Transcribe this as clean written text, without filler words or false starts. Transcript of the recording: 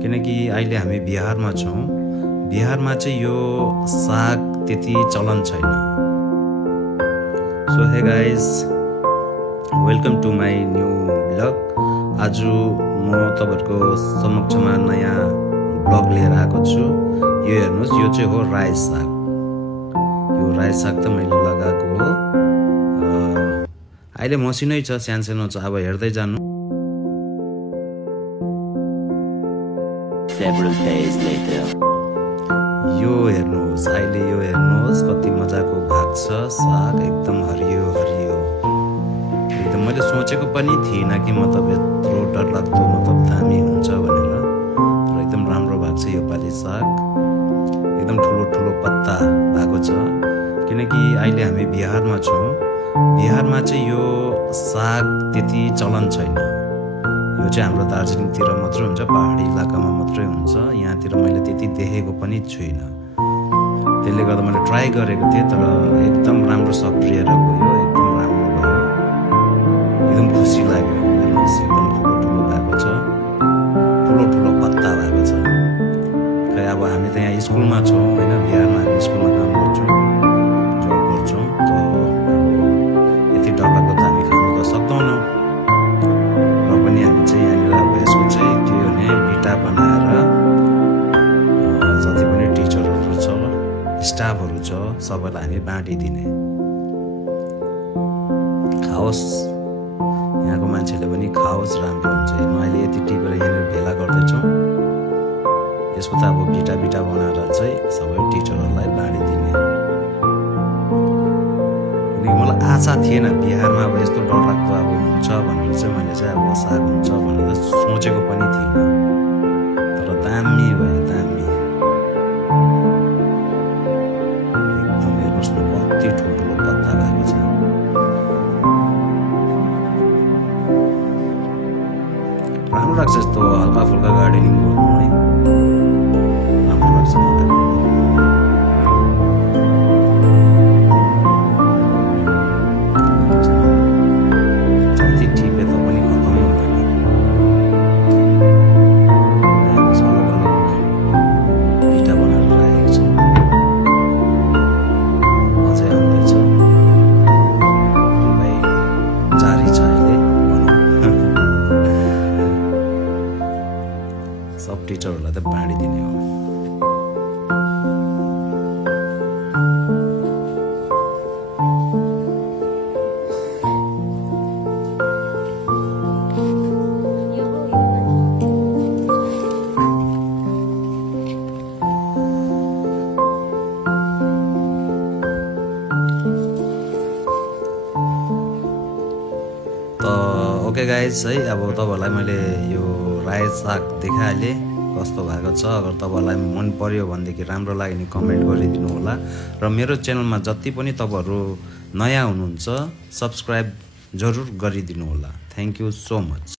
किनकि अहिले हामी बिहारमा छौँ। बिहारमा चाहिँ यो साग त्यति चलन छैन। So hey guys, welcome to my new blog. आज म तपाईहरुको समक्षमा नयाँ ब्लग लिएर आएको छु। यो हेर्नुस्, यो चाहिँ हो रायो साग। यो रायो साग त मैले लगाएको हो। अहिले मसिनै छ, सानो छ, अब हेर्दै जानु। Several days later. यो हेर्नुहोस्, अहिले यो हेर्नुहोस् कति मजाको भएको छ साग, एकदम हरियो हरियो। एकदम मैले सोचेको पनि थिइनँ कि मतलब यत्रो डरलाग्दो मतलब दामी हुन्छ भनेर, तर एकदम राम्रो भएको छ यो पालि साग। एकदम ठुलो ठुलो पत्ता भएको छ। किनकि अहिले हामी बिहारमा छौँ। बिहारमा चाहिँ यो साग त्यति चलन छैन। यो चाहिँ हाम्रो दार्जिलिङतिर मात्रै हुन्छ, पहाडी इलाकामा मात्रै हुन्छ। यहाँतिर मैले त्यति देखेको पनि छुइनँ। त्यसले गर्दा मैले ट्राई गरेको थिएँ, तर एकदम राम्रो सप्रिएर गयो, एकदम राम्रो भयो। एकदम खुसी लाग्यो। हेर्नुहोस्, एकदम ठुलो ठुलो भएको छ, ठुलो ठुलो पत्ता भएको छ। खै अब हामी त यहाँ स्कुलमा छौँ होइन, बिहारमा हामी स्कुलमा काम गर्छौँ, जब गर्छौँ। त यति डरलाग्दो त हामी खानु त सक्दैनौँ। र पनि हामी चाहिँ यहाँनिर अब यसको चाहिँ के भने बिटा बनाएर जति पनि टिचरहरू छ, स्टाफहरू छ, सबैलाई हामी बाँडिदिने। खाओस्, यहाँको मान्छेले पनि खाओस्, राम्रो हुन्छ। अहिले यति टिपेर यहाँनिर भेला गर्दैछौँ। यसको त अब बिटा बिटा बनाएर चाहिँ सबै टिचरहरूलाई बाँडिदिने। किनकि मलाई आशा थिएन बिहारमा अब यस्तो डरलाग्दो अब हुन्छ भनेर चाहिँ, मैले चाहिँ अब साग हुन्छ भनेर सोचेको पनि थिइनँ। तर दामी भयो, दामी। एकदम हेर्नुहोस् न कति ठुल्ठुलो पत्ता भएको छ। राम्रो लाग्छ यस्तो हल्का फुल्का गार्डनिङ गर्नु है, राम्रो लाग्छ मलाई। जति टिपे पनि खतमै हुँदैन। बिटा बनाएर राखेको छु, अझै आउँदैछ। भाइ जारी छ अहिले भनौँ। सब टिचरहरूलाई त बाँडिदिने हो। ओके गाइज है, अब तपाईँहरूलाई मैले यो रायो साग देखाइहालेँ कस्तो भएको छ। अगर तपाईँहरूलाई मन पर्यो भनेदेखि, राम्रो लाग्यो भने कमेन्ट गरिदिनु होला। र मेरो च्यानलमा जति पनि तपाईँहरू नयाँ हुनुहुन्छ, सब्सक्राइब जरुर गरिदिनु होला। Thank you so much.